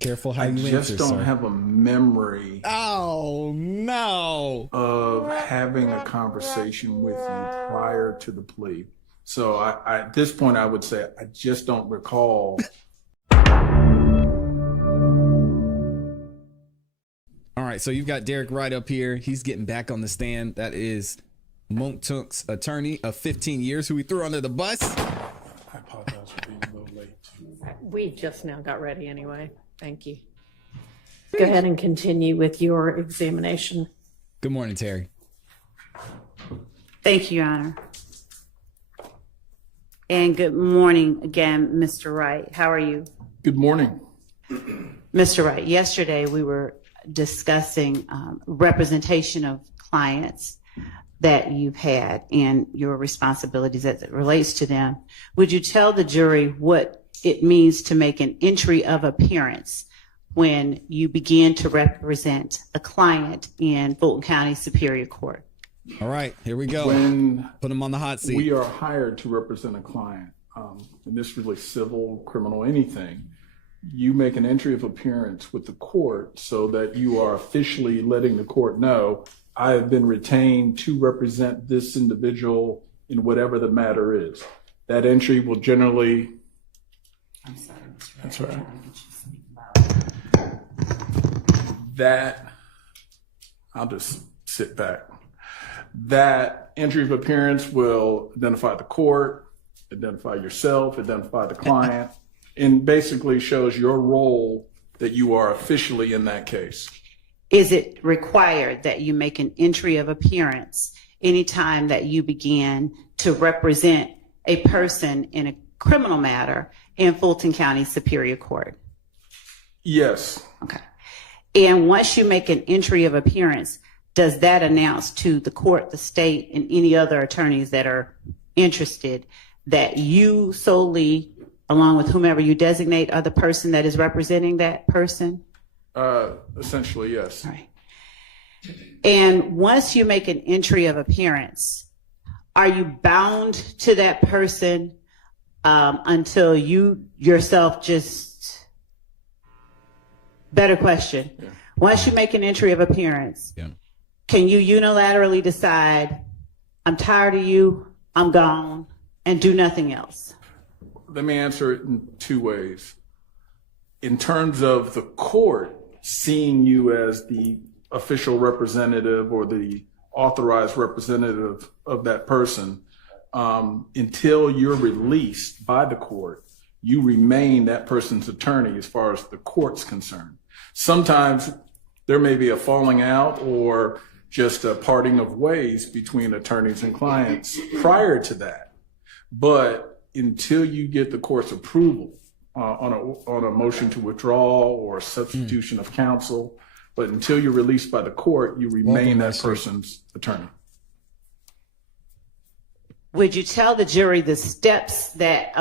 Careful how I you just answer, don't sir. have a memory Oh, no. of having a conversation with you prior to the plea. So I at this point, I would say I just don't recall. All right, so you've got Derek right up here. He's getting back on the stand. That is Mounk Tounk's attorney of 15 years who we threw under the bus. I apologize for being a little late. We just now got ready anyway. Thank you. Go ahead and continue with your examination. Good morning, Terry. Thank you, Your Honor. And good morning again, Mr. Wright. How are you? Good morning. Mr. Wright, yesterday we were discussing representation of clients that you've had and your responsibilities as it relates to them. Would you tell the jury what it means to make an entry of appearance when you begin to represent a client in Fulton County Superior Court? All right, here we go. When Put him on the hot seat. we are hired to represent a client, and this is really civil, criminal, anything, you make an entry of appearance with the court so that you are officially letting the court know, I have been retained to represent this individual in whatever the matter is. That entry will generally... I'm sorry, Mr. Wright. That's right. I'm trying to get you some That, I'll just sit back. That entry of appearance will identify the court, identify yourself, identify the client, and basically shows your role that you are officially in that case. Is it required that you make an entry of appearance anytime that you begin to represent a person in a criminal matter in Fulton County Superior Court? Yes. Okay. And once you make an entry of appearance, does that announce to the court, the state, and any other attorneys that are interested that you solely, along with whomever you designate, are the person that is representing that person? Essentially, yes. All right. And once you make an entry of appearance, are you bound to that person until you yourself just... Better question. Yeah. Once you make an entry of appearance, Yeah. can you unilaterally decide, I'm tired of you, I'm gone, and do nothing else? Let me answer it in two ways. In terms of the court seeing you as the official representative or the authorized representative of that person, until you're released by the court, you remain that person's attorney as far as the court's concerned. Sometimes there may be a falling out or just a parting of ways between attorneys and clients prior to that. But until you get the court's approval on a motion to withdraw or substitution of counsel, but until you're released by the court, you remain that person's attorney. Would you tell the jury the steps that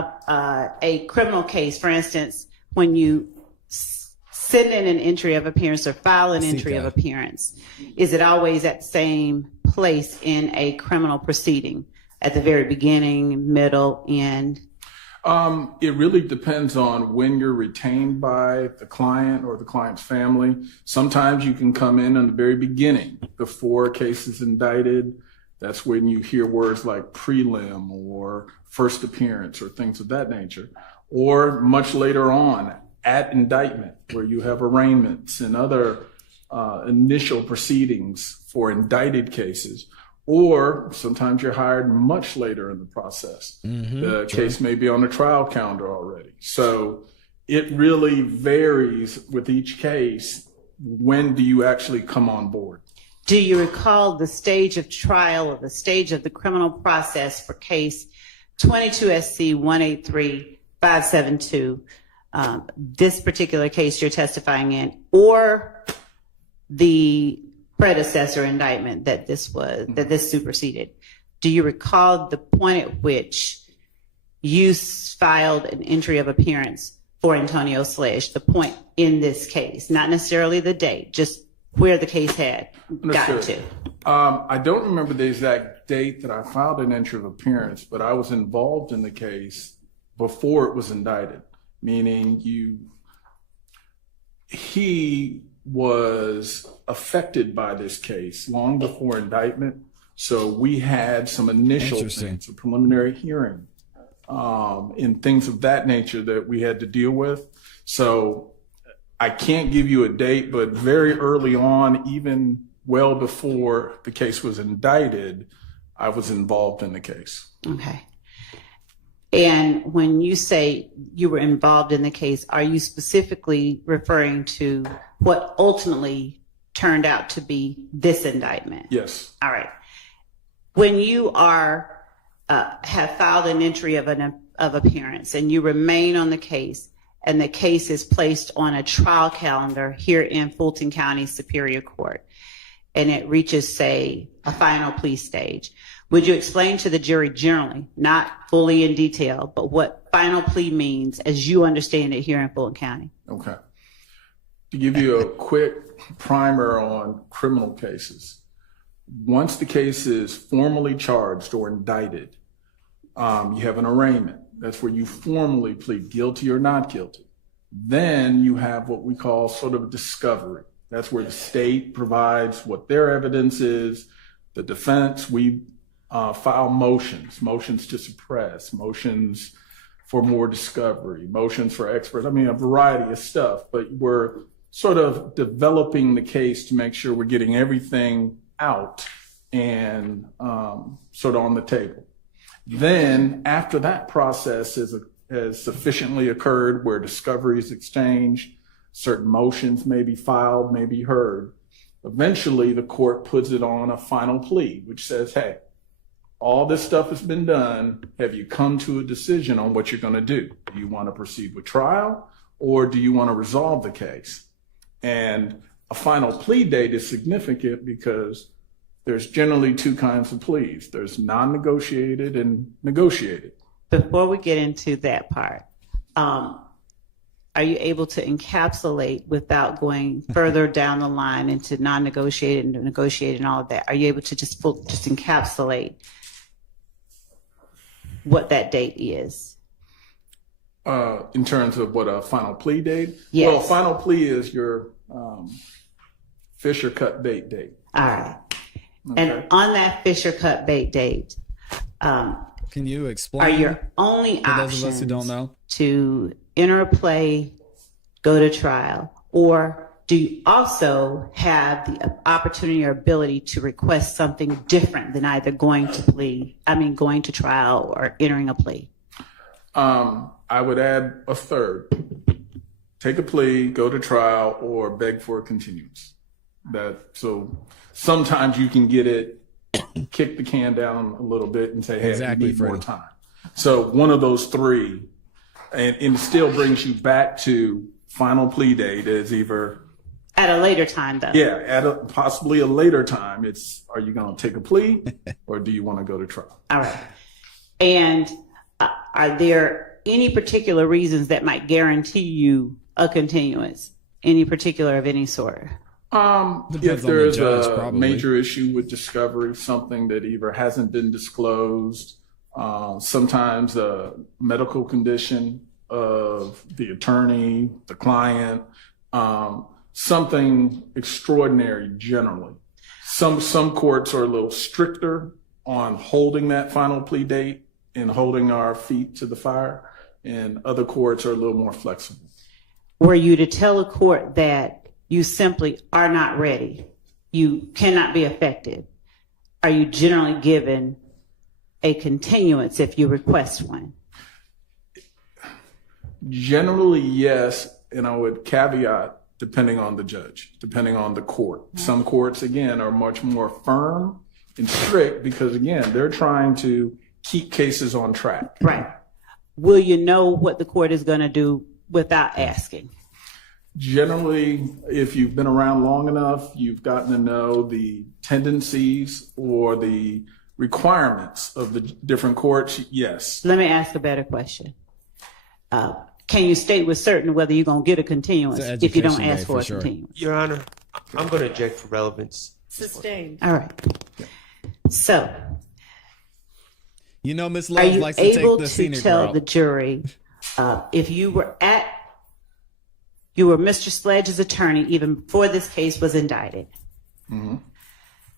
a criminal case, for instance, when you send in an entry of appearance or file an entry of appearance, is it always at the same place in a criminal proceeding, at the very beginning, middle, end? It really depends on when you're retained by the client or the client's family. Sometimes you can come in the very beginning before a case is indicted. That's when you hear words like prelim or first appearance or things of that nature. Or much later on at indictment, where you have arraignments and other initial proceedings for indicted cases. Or sometimes you're hired much later in the process. The case may be on the trial calendar already. So it really varies with each case. When do you actually come on board? Do you recall the stage of trial or the stage of the criminal process for case 22 SC 183572, this particular case you're testifying in, or the predecessor indictment that this superseded? Do you recall the point at which you filed an entry of appearance for Antonio Sledge, the point in this case, not necessarily the date, just where the case had gotten to? I don't remember the exact date that I filed an entry of appearance, but I was involved in the case before it was indicted, meaning he was affected by this case long before indictment. So we had some initial things, a preliminary hearing, and things of that nature that we had to deal with. So I can't give you a date, but very early on, even well before the case was indicted, I was involved in the case. Okay. And when you say you were involved in the case, are you specifically referring to what ultimately turned out to be this indictment? Yes. All right. When you are have filed an entry of appearance and you remain on the case, and the case is placed on a trial calendar here in Fulton County Superior Court, and it reaches, say, a final plea stage, would you explain to the jury generally, not fully in detail, but what final plea means as you understand it here in Fulton County? Okay. To give you a quick primer on criminal cases, once the case is formally charged or indicted, you have an arraignment. That's where you formally plead guilty or not guilty. Then you have what we call sort of a discovery. That's where the state provides what their evidence is. The defense, we file motions to suppress, motions for more discovery, motions for experts. I mean, a variety of stuff, but we're sort of developing the case to make sure we're getting everything out and sort of on the table. Then after that process has sufficiently occurred where discovery is exchanged, certain motions may be filed, may be heard, eventually the court puts it on a final plea, which says, hey, all this stuff has been done. Have you come to a decision on what you're going to do? Do you want to proceed with trial or do you want to resolve the case? And a final plea date is significant because there's generally two kinds of pleas. There's non-negotiated and negotiated. Before we get into that part, are you able to encapsulate, without going further down the line into non-negotiated and negotiated and all of that, are you able to just encapsulate what that date is? In terms of what a final plea date? Yes. Well, final plea is your fish or cut bait date. All right. Okay. And on that fish or cut bait date, can you explain? are your only for options those of us who don't know to enter a play, go to trial, or do you also have the opportunity or ability to request something different than either going to trial or entering a plea? I would add a third. Take a plea, go to trial, or beg for a continuance. So sometimes you can get it, kick the can down a little bit and say, hey, Exactly, I need more Freddie. time. So one of those three, and it still brings you back to final plea date as either, At a later time, though. yeah, at possibly a later time. It's, are you going to take a plea or do you want to go to trial? All right. And are there any particular reasons that might guarantee you a continuance? Any particular of any sort? Depends If on the there's judge, a probably. major issue with discovery, something that either hasn't been disclosed, sometimes a medical condition of the attorney, the client, something extraordinary generally. Some courts are a little stricter on holding that final plea date and holding our feet to the fire, and other courts are a little more flexible. Were you to tell a court that you simply are not ready, you cannot be effective, are you generally given a continuance if you request one? Generally, yes, and I would caveat depending on the judge, depending on the court. Some courts, again, are much more firm and strict because, again, they're trying to keep cases on track. Right. Will you know what the court is going to do without asking? Generally, if you've been around long enough, you've gotten to know the tendencies or the requirements of the different courts, yes. Let me ask a better question. Can you state with certainty whether you're going to get a continuance It's an if you don't education ask day, for for a sure. continuance? Your Honor, I'm going to object for relevance. Sustained. All right. So, You know, Miss are Love you likes to take able the to scenic tell route. the jury if you were at You were Mr. Sledge's attorney even before this case was indicted. Mhm.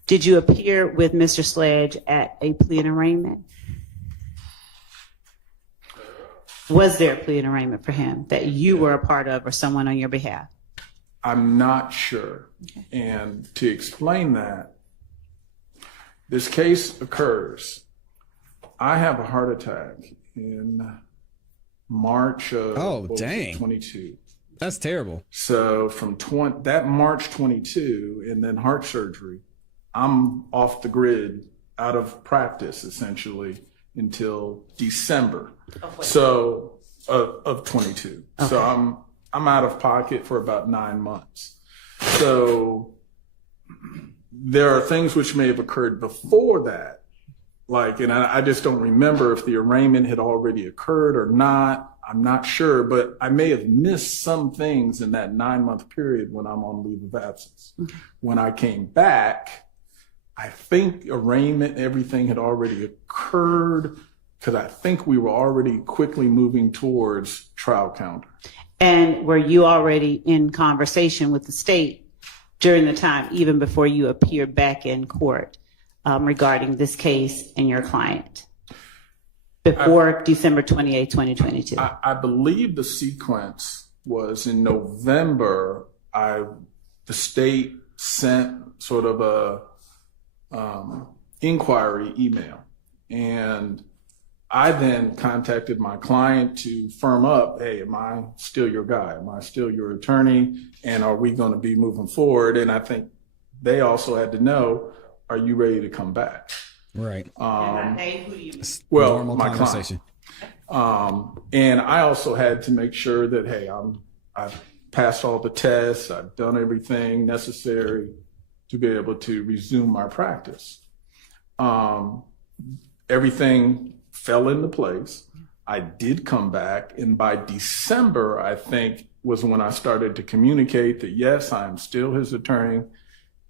Did you appear with Mr. Sledge at a plea and arraignment? Was there a plea and arraignment for him that you were a part of or someone on your behalf? I'm not sure. And to explain that, this case occurs. I have a heart attack in March of Oh, dang. 22. That's terrible. So from that March 22 and then heart surgery, I'm off the grid, out of practice essentially until December. So of 22. Okay. So I'm out of pocket for about 9 months. So there are things which may have occurred before that, like, and I just don't remember if the arraignment had already occurred or not. I'm not sure, but I may have missed some things in that 9-month period when I'm on leave of absence. Okay. When I came back, I think arraignment, everything had already occurred because I think we were already quickly moving towards trial calendar. And were you already in conversation with the state during the time, even before you appeared back in court regarding this case and your client? Before December 28, 2022. I believe the sequence was in November. The state sent sort of a inquiry email, and I then contacted my client to firm up, hey, am I still your guy? Am I still your attorney? And are we going to be moving forward? And I think they also had to know, are you ready to come back? Right. Well, Normal my conversation. client. And I also had to make sure that, hey, I've passed all the tests. I've done everything necessary to be able to resume my practice. Everything fell into place. I did come back. And by December, I think, was when I started to communicate that, yes, I'm still his attorney.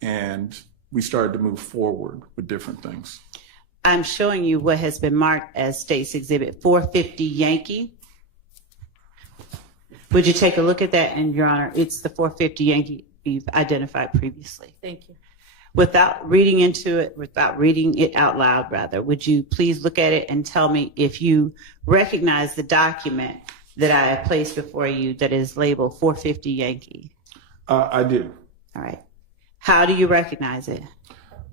And we started to move forward with different things. I'm showing you what has been marked as State's Exhibit 450 Yankee. Would you take a look at that? And Your Honor, it's the 450 Yankee you've identified previously. Thank you. Without reading it out loud, rather, would you please look at it and tell me if you recognize the document that I have placed before you that is labeled 450 Yankee? I do. All right. How do you recognize it?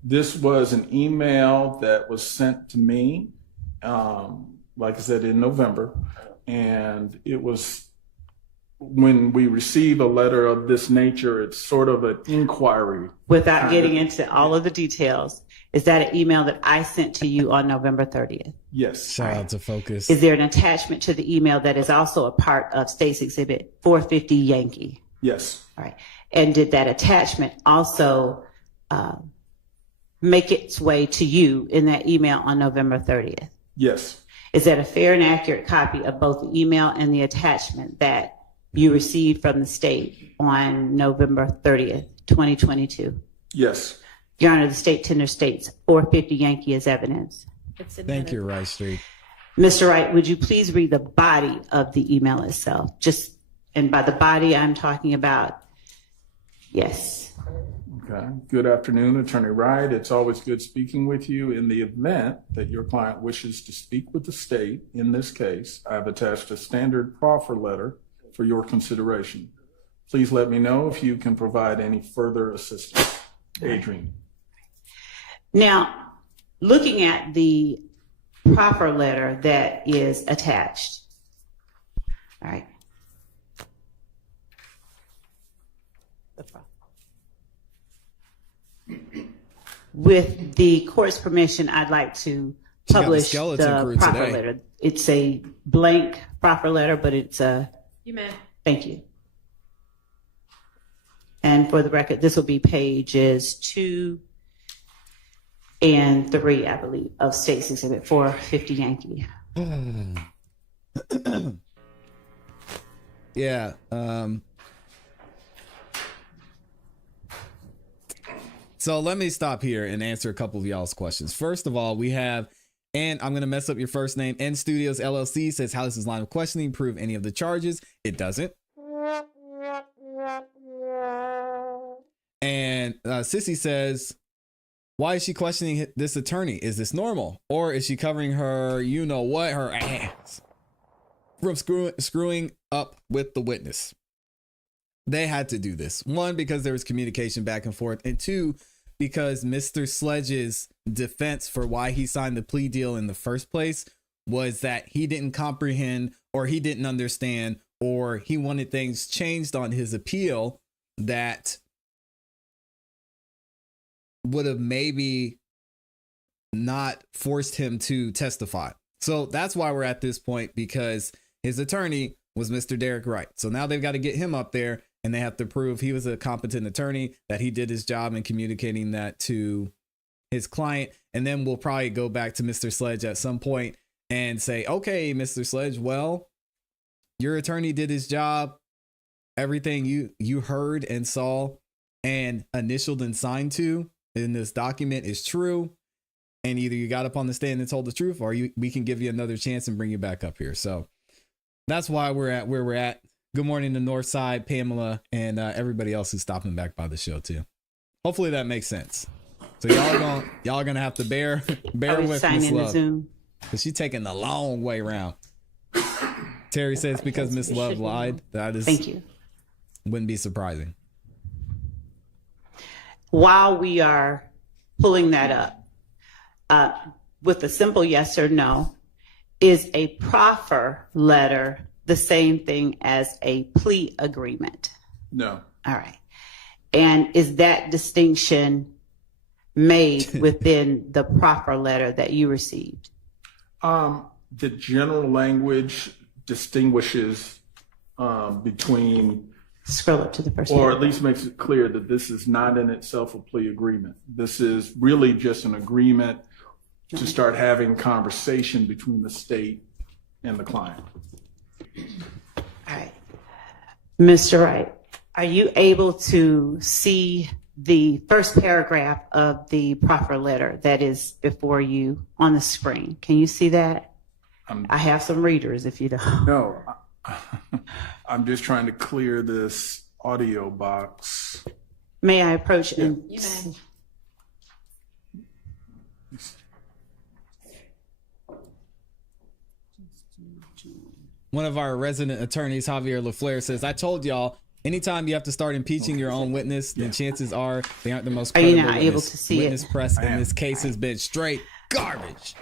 This was an email that was sent to me, like I said, in November. And it was, when we receive a letter of this nature, it's sort of an inquiry. Without getting into all of the details, is that an email that I sent to you on November 30th? Yes. Shout out to Focus. Is there an attachment to the email that is also a part of State's Exhibit 450 Yankee? Yes. All right. And did that attachment also make its way to you in that email on November 30th? Yes. Is that a fair and accurate copy of both the email and the attachment that you received from the state on November 30th, 2022? Yes. Your Honor, the state tender states 450 Yankee as evidence. Thank you, Wright Street. Mr. Wright, would you please read the body of the email itself? And by the body, I'm talking about, yes. Okay. Good afternoon, Attorney Wright. It's always good speaking with you. In the event that your client wishes to speak with the state in this case, I've attached a standard proffer letter for your consideration. Please let me know if you can provide any further assistance. Adrian. Now, looking at the proffer letter that is attached, all right. With the court's permission, I'd like to publish the proffer letter. It's a blank proffer letter, but it's a. You may. Thank you. And for the record, this will be pages 2 and 3, I believe, of State's Exhibit 450 Yankee. Yeah. So let me stop here and answer a couple of y'all's questions. First of all, we have, and I'm going to mess up your first name, N Studios LLC says, how does this line of questioning prove any of the charges? It doesn't. And Sissy says, why is she questioning this attorney? Is this normal? Or is she covering her, her ass from screwing up with the witness? They had to do this. One, because there was communication back and forth. And two, because Mr. Sledge's defense for why he signed the plea deal in the first place was that he didn't comprehend, or he didn't understand, or he wanted things changed on his appeal that would have maybe not forced him to testify. So that's why we're at this point, because his attorney was Mr. Derek Wright. So now they've got to get him up there, and they have to prove he was a competent attorney, that he did his job in communicating that to his client. And then we'll probably go back to Mr. Sledge at some point and say, okay, Mr. Sledge, well, your attorney did his job. Everything you heard and saw and initialed and signed to in this document is true. And either you got up on the stand and told the truth, or we can give you another chance and bring you back up here. So that's why we're at where we're at. Good morning to Northside, Pamela, and everybody else who's stopping back by the show too. Hopefully that makes sense. So y'all gonna have to bear with Miss Love, because she's taking the long way around. Terry says because Miss Love lied. That is, thank you. Wouldn't be surprising. While we are pulling that up, with a simple yes or no, is a proffer letter the same thing as a plea agreement? No. All right. And is that distinction made within the proffer letter that you received? The general language distinguishes between, scroll up to the first or page. at least makes it clear that this is not in itself a plea agreement. This is really just an agreement to start having conversation between the state and the client. All right. Mr. Wright, are you able to see the first paragraph of the proffer letter that is before you on the screen? Can you see that? I have some readers if you don't. No, I'm just trying to clear this audio box. May I approach? Yeah. And You may. One of our resident attorneys, Javier LaFleur, says, I told y'all, anytime you have to start impeaching your own witness, then chances are they aren't the most Are you credible not able to see witness it? press in this case has been straight garbage.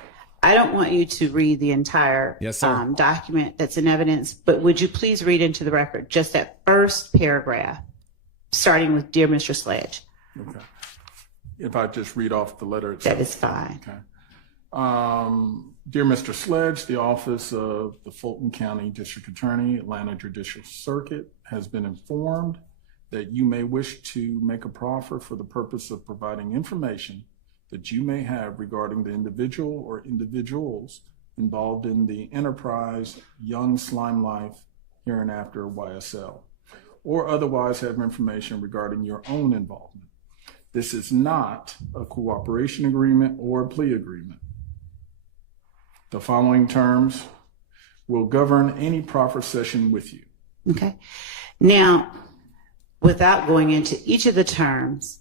I don't want you to read the entire Yes, sir. document that's in evidence, but would you please read into the record just that first paragraph, starting with Dear Mr. Sledge? Okay. If I just read off the letter itself. That is fine. Okay. Dear Mr. Sledge, the Office of the Fulton County District Attorney, Atlanta Judicial Circuit, has been informed that you may wish to make a proffer for the purpose of providing information that you may have regarding the individual or individuals involved in the enterprise Young Slime Life hereinafter YSL, or otherwise have information regarding your own involvement. This is not a cooperation agreement or a plea agreement. The following terms will govern any proffer session with you. Okay. Now, without going into each of the terms,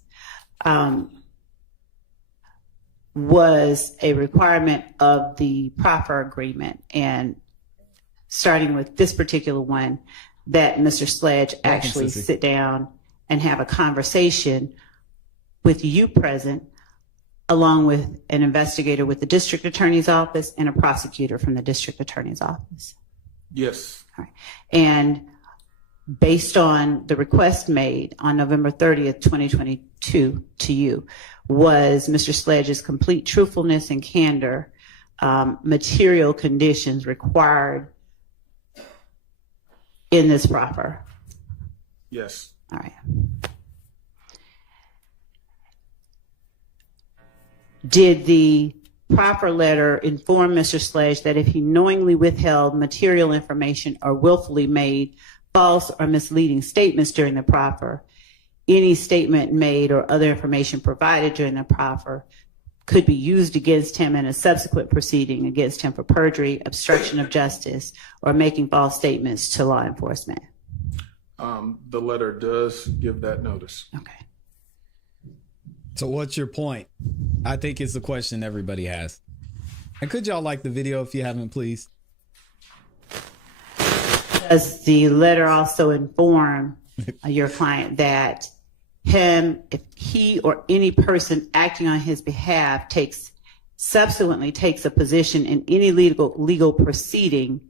was a requirement of the proffer agreement, and starting with this particular one, that Mr. Sledge actually sit down and have a conversation with you present, along with an investigator with the district attorney's office and a prosecutor from the district attorney's office. Yes. All right. And based on the request made on November 30th, 2022 to you, was Mr. Sledge's complete truthfulness and candor material conditions required in this proffer? Yes. All right. Did the proffer letter inform Mr. Sledge that if he knowingly withheld material information or willfully made false or misleading statements during the proffer, any statement made or other information provided during the proffer could be used against him in a subsequent proceeding against him for perjury, obstruction of justice, or making false statements to law enforcement? The letter does give that notice. Okay. So what's your point? I think it's the question everybody has. And could y'all like the video if you haven't, please? Does the letter also inform your client that if he or any person acting on his behalf subsequently takes a position in any legal proceeding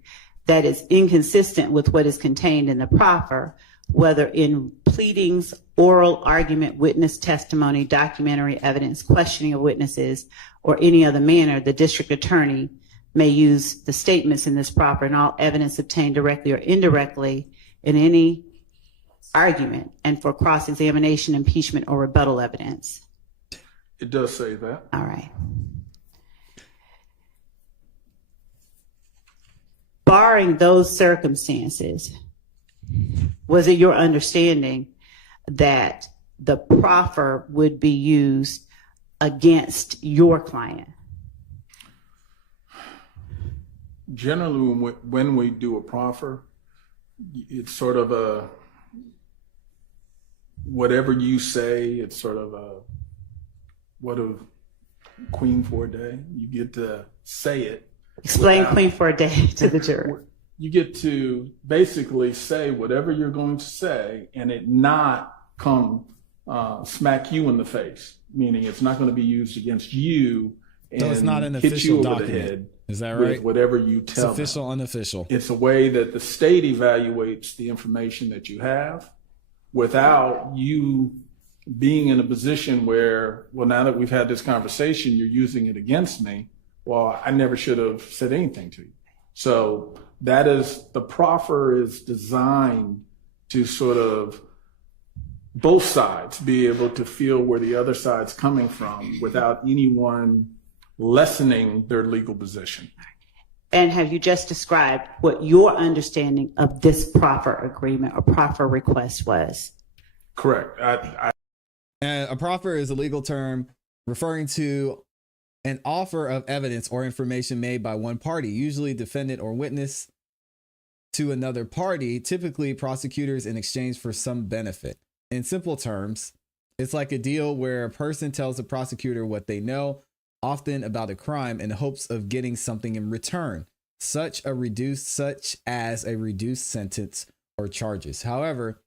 that is inconsistent with what is contained in the proffer, whether in pleadings, oral argument, witness testimony, documentary evidence, questioning of witnesses, or any other manner, the district attorney may use the statements in this proffer and all evidence obtained directly or indirectly in any argument and for cross-examination, impeachment, or rebuttal evidence. It does say that. All right. Barring those circumstances, was it your understanding that the proffer would be used against your client? Generally, when we do a proffer, it's sort of a, whatever you say, it's sort of a, what a queen for a day. You get to say it. Explain queen for a day to the jury. You get to basically say whatever you're going to say and it not come smack you in the face, meaning it's not going to be used against you and So it's not an hit official you over document. The head. Is that with right? whatever you It's tell official, them. unofficial. It's a way that the state evaluates the information that you have without you being in a position where, well, now that we've had this conversation, you're using it against me. Well, I never should have said anything to you. So that is, the proffer is designed to sort of both sides be able to feel where the other side's coming from without anyone lessening their legal position. And have you just described what your understanding of this proffer agreement or proffer request was? Correct. A proffer is a legal term referring to an offer of evidence or information made by one party, usually defendant or witness, to another party, typically prosecutors, in exchange for some benefit. In simple terms, it's like a deal where a person tells the prosecutor what they know, often about a crime, in hopes of getting something in return, such as a reduced sentence or charges. However,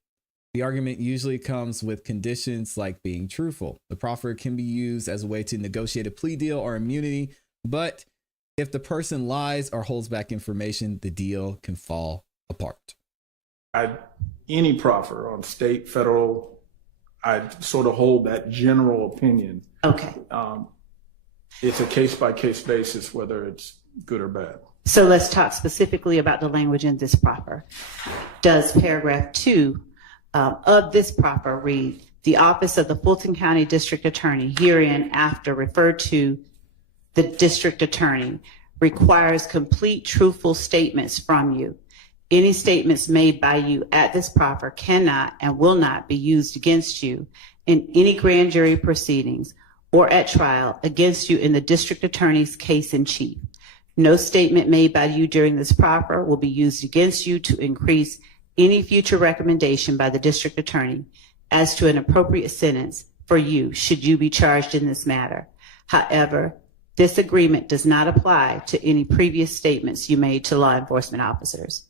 the argument usually comes with conditions like being truthful. The proffer can be used as a way to negotiate a plea deal or immunity, but if the person lies or holds back information, the deal can fall apart. Any proffer on state, federal, I sort of hold that general opinion. Okay. It's a case-by-case basis, whether it's good or bad. So let's talk specifically about the language in this proffer. Does paragraph 2 of this proffer read, the office of the Fulton County District Attorney, herein after referred to the district attorney, requires complete truthful statements from you. Any statements made by you at this proffer cannot and will not be used against you in any grand jury proceedings or at trial against you in the district attorney's case in chief. No statement made by you during this proffer will be used against you to increase any future recommendation by the district attorney as to an appropriate sentence for you should you be charged in this matter. However, this agreement does not apply to any previous statements you made to law enforcement officers.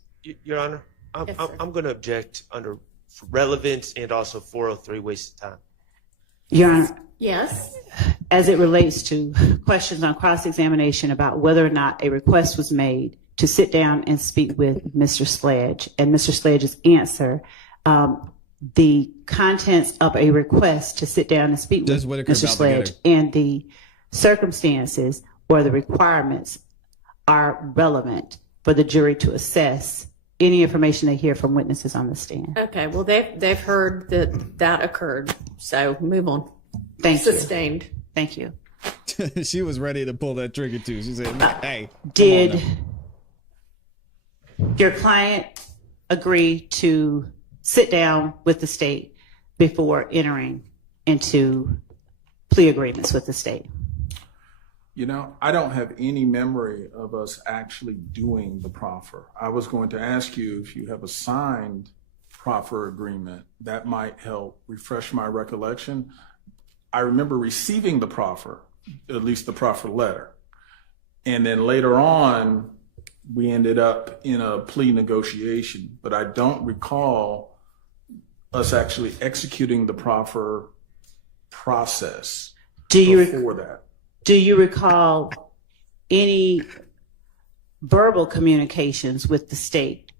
Your Honor, Yes, sir. I'm going to object under relevance and also 403 waste of time. Your Honor, Yes. as it relates to questions on cross-examination about whether or not a request was made to sit down and speak with Mr. Sledge and Mr. Sledge's answer, the contents of a request to sit down and speak with Mr. Sledge and the circumstances or the requirements are relevant for the jury to assess any information they hear from witnesses on the stand. Okay, well, they've heard that occurred, so move on. Thank you. Sustained. Thank you. She was ready to pull that trigger too. She said, hey, Did your client agree to sit down with the state before entering into plea agreements with the state? You know, I don't have any memory of us actually doing the proffer. I was going to ask you if you have a signed proffer agreement. That might help refresh my recollection. I remember receiving the proffer, at least the proffer letter. And then later on, we ended up in a plea negotiation, but I don't recall us actually executing the proffer process before that. Do you recall any verbal communications with the state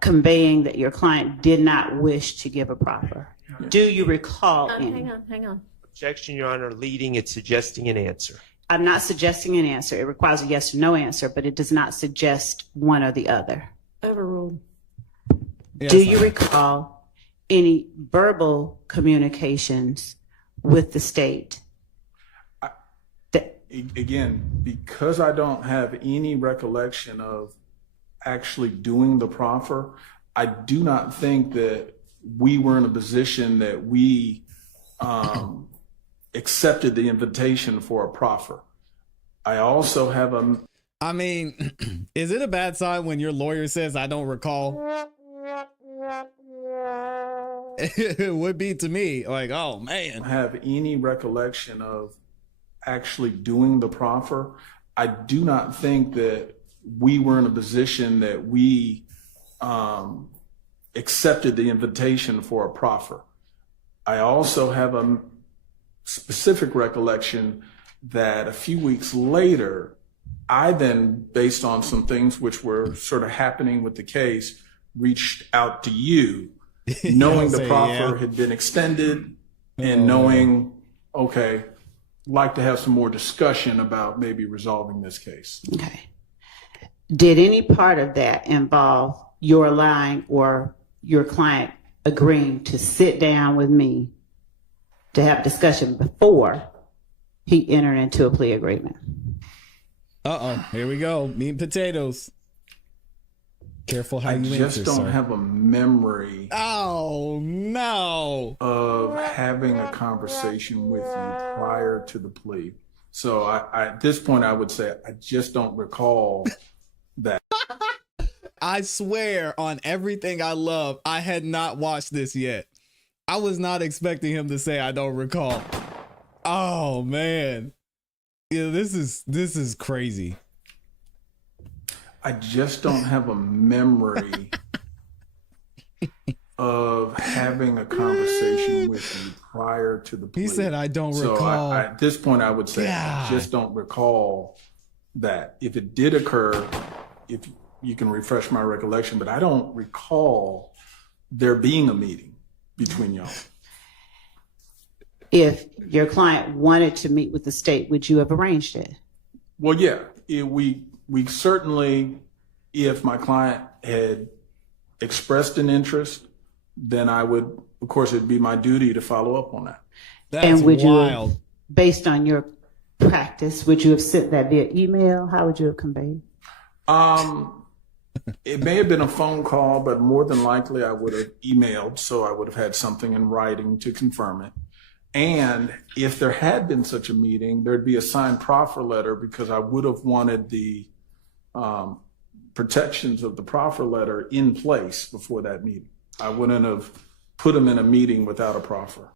conveying that your client did not wish to give a proffer? Do you recall any? Hang on. Objection, Your Honor, leading and suggesting an answer. I'm not suggesting an answer. It requires a yes or no answer, but it does not suggest one or the other. Overruled. Do you recall any verbal communications with the state? Again, because I don't have any recollection of actually doing the proffer, I do not think that we were in a position that we accepted the invitation for a proffer. I also have I mean, is it a bad sign when your lawyer says, I don't recall? It would be to me, like, oh man. have any recollection of actually doing the proffer. I do not think that we were in a position that we accepted the invitation for a proffer. I also have a specific recollection that a few weeks later, I then, based on some things which were sort of happening with the case, reached out to you, knowing the proffer had been extended and knowing, okay, like to have some more discussion about maybe resolving this case. Okay. Did any part of that involve your lying or your client agreeing to sit down with me to have a discussion before he entered into a plea agreement? Here we go. Meat and potatoes. Careful how you answer, I just don't have a memory oh no of having a conversation with you prior to the plea. So I at this point I would say I just don't recall that. I swear on everything I love, I had not watched this yet. I was not expecting him to say I don't recall. Oh man. Yeah, this is crazy. I just don't have a memory of having a conversation with you prior to the plea. He said I don't so recall. at this point I would say I just don't recall that. If it did occur, if you can refresh my recollection, but I don't recall there being a meeting between y'all. If your client wanted to meet with the state, would you have arranged it? Well, yeah, we certainly, if my client had expressed an interest, then I would, of course, it'd be my duty to follow up on that. That's and would wild. You, based on your practice, would you have sent that via email? How would you have conveyed? It may have been a phone call, but more than likely I would have emailed, so I would have had something in writing to confirm it. And if there had been such a meeting, there'd be a signed proffer letter because I would have wanted the protections of the proffer letter in place before that meeting. I wouldn't have put them in a meeting without a proffer.